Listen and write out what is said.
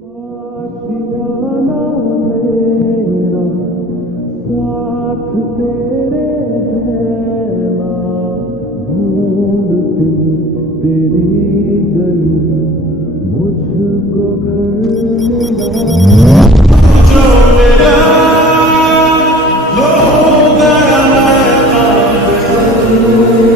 आशियाना मेरा साथ तेरे है ना, ढूंढती तेरी गली मुझको घर मिला। जो मेरा हो गया मैं काबिल।